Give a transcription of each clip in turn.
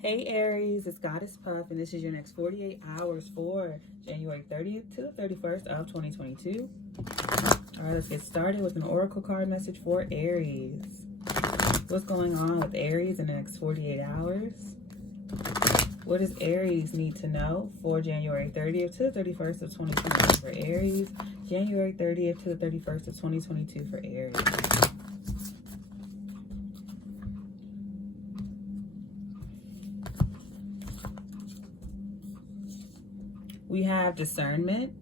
Hey Aries, it's Goddess Puff, and this is your next 48 hours for January 30th to the 31st of 2022. All right, let's get started with an oracle card message for Aries. What's going on with Aries in the next 48 hours? What does Aries need to know for January 30th to the 31st of 2022 for Aries? January 30th to the 31st of 2022 for Aries. We have discernment.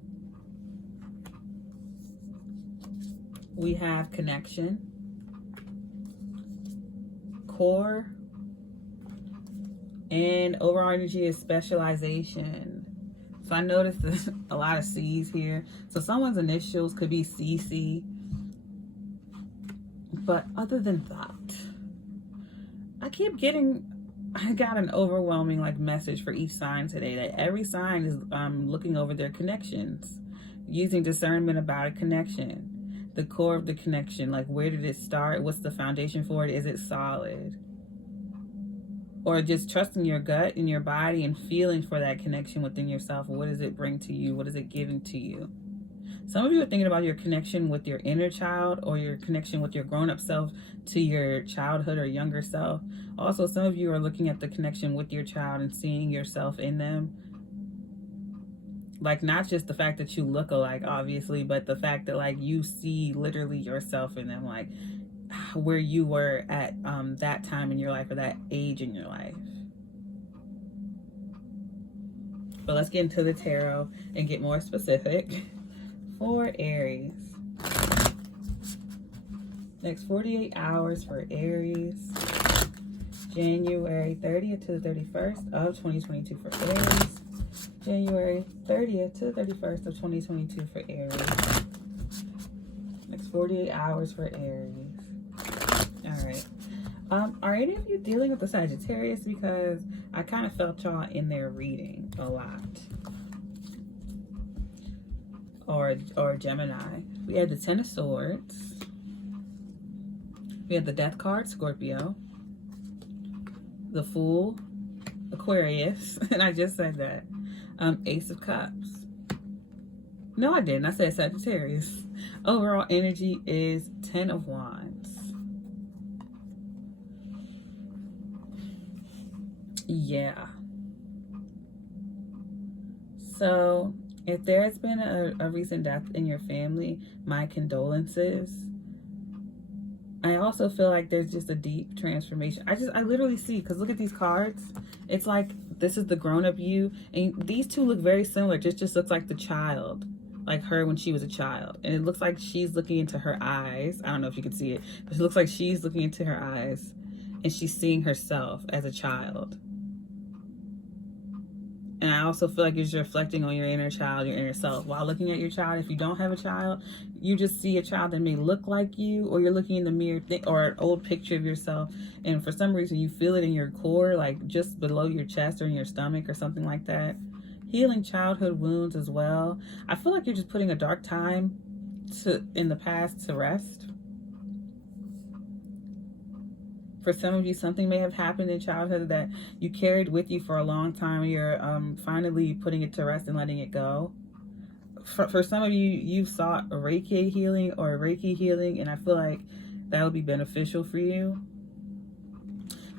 We have connection. Core. And overall energy is specialization. So I noticed there's a lot of C's here. So someone's initials could be CC. But other than that, I got an overwhelming message for each sign today that every sign is looking over their connections, using discernment about a connection, the core of the connection, like where did it start, what's the foundation for it, is it solid, or just trusting your gut and your body and feeling for that connection within yourself. What does it bring to you? What is it giving to you? Some of you are thinking about your connection with your inner child or your connection with your grown-up self to your childhood or younger self. Also, some of you are looking at the connection with your child and seeing yourself in them. Like, not just the fact that you look alike, obviously, but the fact that, you see literally yourself in them, like where you were at that time in your life or that age in your life. But let's get into the tarot and get more specific. For Aries, next 48 hours for Aries, January 30th to the 31st of 2022 for Aries, January 30th to the 31st of 2022 for Aries, next 48 hours for Aries. All right. Are any of you dealing with the Sagittarius? Because I kind of felt y'all in their reading a lot. Or Gemini. We had the Ten of Swords. We had the Death card, Scorpio. The Fool, Aquarius. And I just said that. Ace of Cups. No, I didn't. I said Sagittarius. Overall energy is 10 of Wands. Yeah. So if there has been a recent death in your family, my condolences. I also feel like there's just a deep transformation. I literally see, because look at these cards. It's like this is the grown-up you. And these two look very similar. It just looks like the child. Like her when she was a child. And it looks like she's looking into her eyes. I don't know if you can see it. But it looks like she's looking into her eyes. And she's seeing herself as a child. And I also feel like you're just reflecting on your inner child, your inner self. While looking at your child, if you don't have a child, you just see a child that may look like you, or you're looking in the mirror or an old picture of yourself. And for some reason, you feel it in your core, like just below your chest or in your stomach or something like that. Healing childhood wounds as well. I feel like you're just putting a dark time in the past to rest. For some of you, something may have happened in childhood that you carried with you for a long time. You're finally putting it to rest and letting it go. For some of you, you've sought a Reiki healing, and I feel like that would be beneficial for you.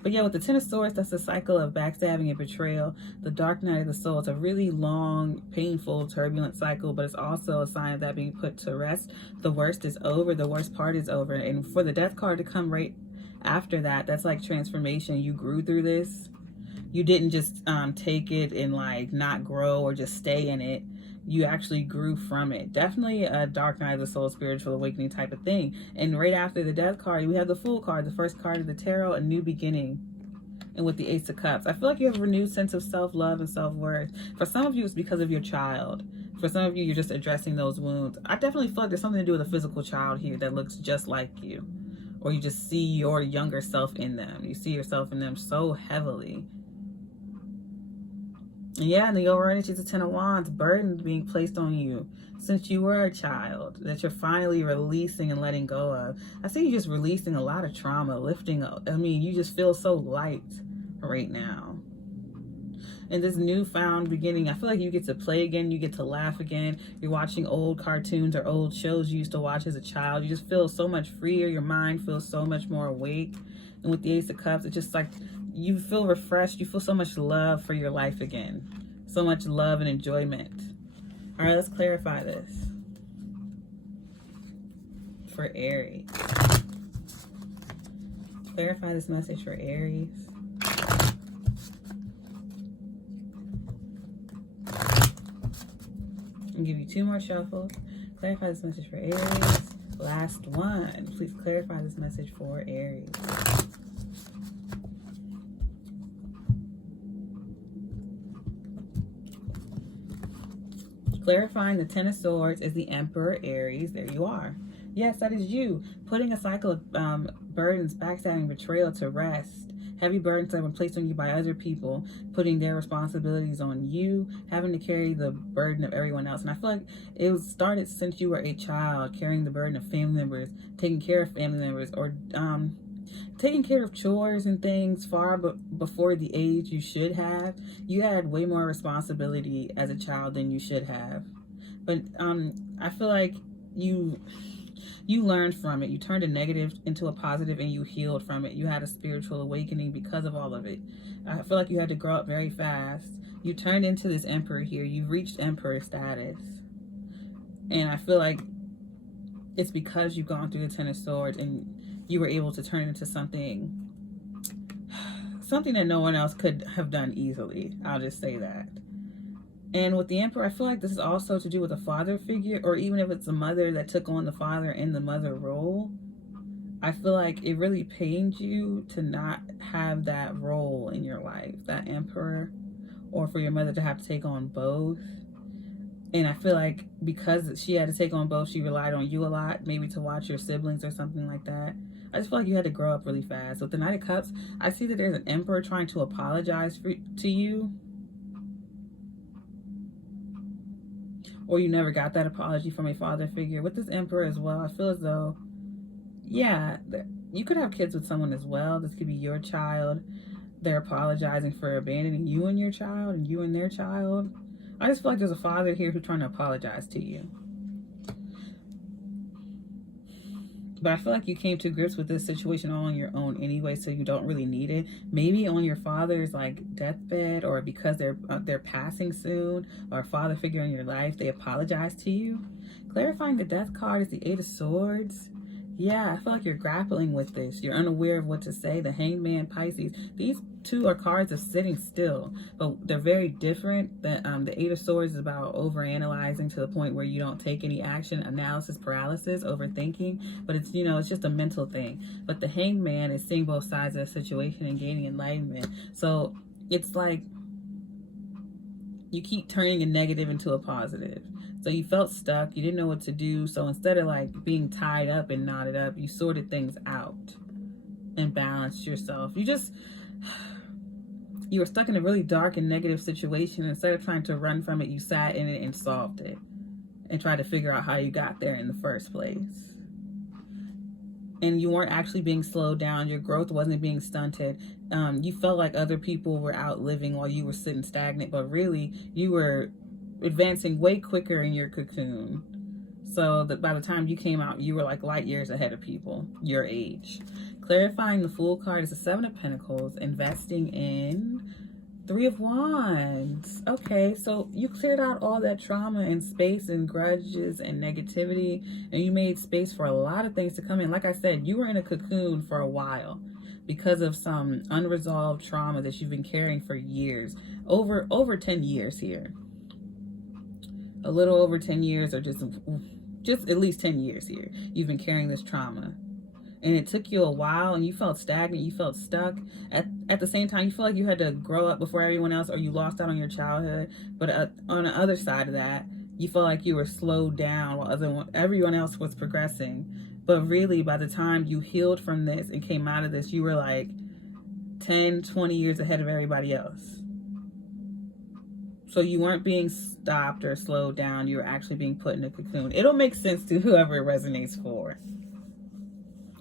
But yeah, with the Ten of Swords, that's a cycle of backstabbing and betrayal. The Dark Night of the Soul, it's a really long, painful, turbulent cycle, but it's also a sign of that being put to rest. The worst is over. The worst part is over. And for the Death card to come right after that, that's like transformation. You grew through this. You didn't just take it and not grow or just stay in it. You actually grew from it. Definitely a Dark Night of the Soul, spiritual awakening type of thing. And right after the Death card, we have the Fool card, the first card of the tarot, a new beginning. And with the Ace of Cups, I feel like you have a renewed sense of self-love and self-worth. For some of you, it's because of your child. For some of you, you're just addressing those wounds. I definitely feel like there's something to do with a physical child here that looks just like you. Or you just see your younger self in them. You see yourself in them so heavily. And yeah, and the overall energy is the Ten of Wands, burdens being placed on you since you were a child that you're finally releasing and letting go of. I see you just releasing a lot of trauma, lifting up. I mean, you just feel so light right now. In this newfound beginning, I feel like you get to play again, you get to laugh again. You're watching old cartoons or old shows you used to watch as a child. You just feel so much freer. Your mind feels so much more awake. And with the Ace of Cups, it's just like you feel refreshed. You feel so much love for your life again. So much love and enjoyment. All right, let's clarify this for Aries. Clarify this message for Aries. I'll give you 2 more shuffles. Clarify this message for Aries. Last one. Please clarify this message for Aries. Clarifying the Ten of Swords is the Emperor, Aries. There you are. Yes, that is you. Putting a cycle of burdens, backstabbing, betrayal to rest. Heavy burdens that have been placed on you by other people, putting their responsibilities on you, having to carry the burden of everyone else. And I feel like it was started since you were a child, carrying the burden of family members, taking care of family members, or taking care of chores and things far before the age you should have. You had way more responsibility as a child than you should have. But I feel like you learned from it. You turned a negative into a positive and you healed from it. You had a spiritual awakening because of all of it. I feel like you had to grow up very fast. You turned into this Emperor here. You've reached Emperor status. And I feel like it's because you've gone through the Ten of Swords and you were able to turn it into something that no one else could have done easily. I'll just say that. And with the Emperor, I feel like this is also to do with a father figure, or even if it's a mother that took on the father and the mother role. I feel like it really pains you to not have that role in your life, that Emperor, or for your mother to have to take on both. And I feel like because she had to take on both, she relied on you a lot, maybe to watch your siblings or something like that. I just feel like you had to grow up really fast. With the Knight of Cups, I see that there's an Emperor trying to apologize to you. Or you never got that apology from a father figure. With this Emperor as well, I feel as though, yeah, you could have kids with someone as well. This could be your child. They're apologizing for abandoning you and your child and you and their child. I just feel like there's a father here who's trying to apologize to you. But I feel like you came to grips with this situation all on your own anyway, so you don't really need it. Maybe on your father's like deathbed, or because they're passing soon, or a father figure in your life, they apologize to you. Clarifying the Death card is the Eight of Swords. Yeah, I feel like you're grappling with this. You're unaware of what to say. The Hanged Man, Pisces. These two are cards of sitting still, but they're very different. The Eight of Swords is about overanalyzing to the point where you don't take any action, analysis paralysis, overthinking. But it's, you know, it's just a mental thing. But the Hanged Man is seeing both sides of the situation and gaining enlightenment. So it's like you keep turning a negative into a positive. So you felt stuck, you didn't know what to do. So instead of like being tied up and knotted up, you sorted things out and balanced yourself. You were stuck in a really dark and negative situation. Instead of trying to run from it, you sat in it and solved it and tried to figure out how you got there in the first place. And you weren't actually being slowed down. Your growth wasn't being stunted. You felt like other people were out living while you were sitting stagnant, but really you were advancing way quicker in your cocoon, so that by the time you came out, you were like light years ahead of people your age. Clarifying the Fool card is the Seven of Pentacles, investing in Three of Wands. Okay, so you cleared out all that trauma and space and grudges and negativity, and you made space for a lot of things to come in. Like I said, you were in a cocoon for a while because of some unresolved trauma that you've been carrying for years, over 10 years here. A little over 10 years, or just at least 10 years here. You've been carrying this trauma. And it took you a while, and you felt stagnant, you felt stuck. At the same time, you feel like you had to grow up before everyone else, or you lost out on your childhood. But on the other side of that, you felt like you were slowed down while everyone else was progressing. But really, by the time you healed from this and came out of this, you were like 10, 20 years ahead of everybody else. So you weren't being stopped or slowed down. You were actually being put in a cocoon. It'll make sense to whoever it resonates for.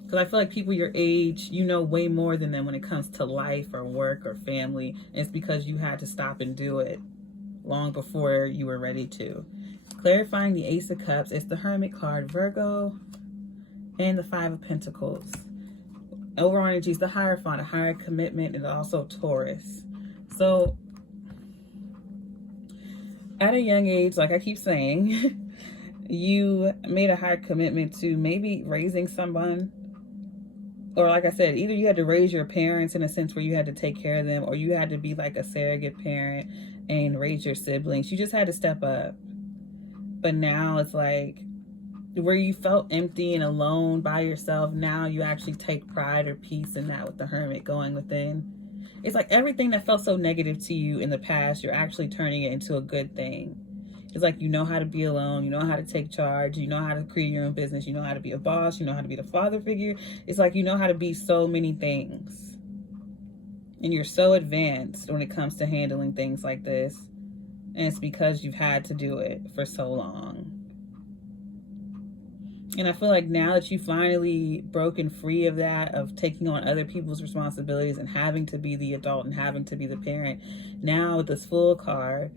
Because I feel like people your age, you know way more than them when it comes to life or work or family. And it's because you had to stop and do it long before you were ready to. Clarifying the Ace of Cups. It's the Hermit card, Virgo, and the Five of Pentacles. Overall energy is the Hierophant, a higher commitment, and also Taurus. So at a young age, like I keep saying, you made a high commitment to maybe raising someone. Or like I said, either you had to raise your parents in a sense where you had to take care of them, or you had to be like a surrogate parent and raise your siblings. You just had to step up. But now it's like where you felt empty and alone by yourself, now you actually take pride or peace in that with the Hermit going within. It's like everything that felt so negative to you in the past, you're actually turning it into a good thing. It's like you know how to be alone, you know how to take charge, you know how to create your own business, you know how to be a boss, you know how to be the father figure. It's like you know how to be so many things. And you're so advanced when it comes to handling things like this. And it's because you've had to do it for so long. And I feel like now that you've finally broken free of that, of taking on other people's responsibilities and having to be the adult and having to be the parent, now with this Fool card,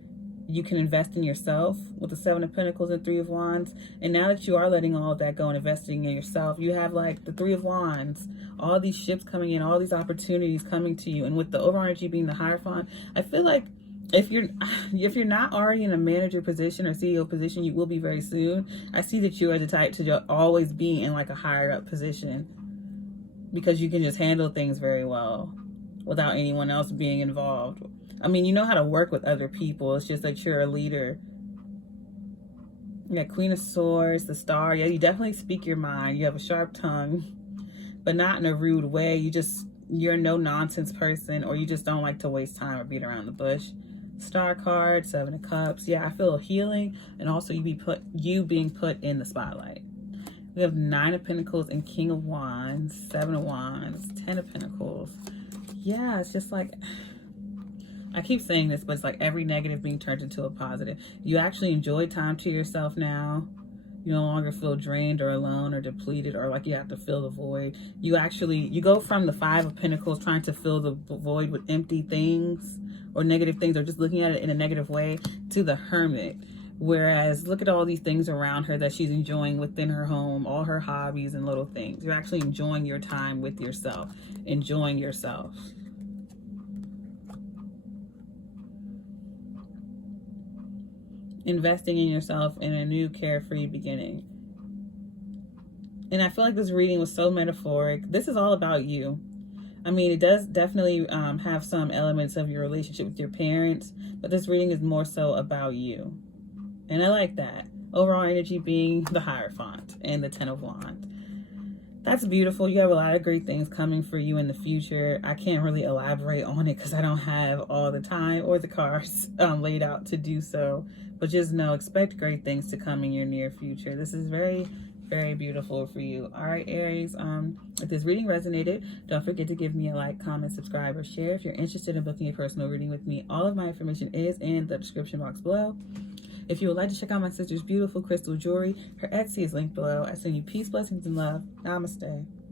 you can invest in yourself with the Seven of Pentacles and Three of Wands. And now that you are letting all of that go and investing in yourself, you have like the Three of Wands, all these ships coming in, all these opportunities coming to you. And with the overall energy being the Hierophant, I feel like if you're not already in a manager position or CEO position, you will be very soon. I see that you are the type to always be in like a higher up position because you can just handle things very well without anyone else being involved. I mean, you know how to work with other people. It's just that you're a leader. Yeah, Queen of Swords, the Star. Yeah, you definitely speak your mind. You have a sharp tongue, but not in a rude way. You're a no-nonsense person, or you just don't like to waste time or beat around the bush. Star card, Seven of Cups. Yeah, I feel healing, and also you being put in the spotlight. We have Nine of Pentacles and King of Wands, Seven of Wands, Ten of Pentacles. Yeah, it's just like, I keep saying this, but it's like every negative being turned into a positive. You actually enjoy time to yourself now. You no longer feel drained or alone or depleted or like you have to fill the void. You go from the Five of Pentacles trying to fill the void with empty things or negative things or just looking at it in a negative way to the Hermit. Whereas look at all these things around her that she's enjoying within her home, all her hobbies and little things. You're actually enjoying your time with yourself, enjoying yourself. Investing in yourself in a new carefree beginning. And I feel like this reading was so metaphoric. This is all about you. I mean, it does definitely have some elements of your relationship with your parents, but this reading is more so about you. And I like that. Overall energy being the Hierophant and the Ten of Wands. That's beautiful. You have a lot of great things coming for you in the future. I can't really elaborate on it because I don't have all the time or the cards laid out to do so. But just know, expect great things to come in your near future. This is very, very beautiful for you. All right, Aries, if this reading resonated, don't forget to give me a like, comment, subscribe, or share. If you're interested in booking a personal reading with me, all of my information is in the description box below. If you would like to check out my sister's beautiful crystal jewelry, her Etsy is linked below. I send you peace, blessings, and love. Namaste.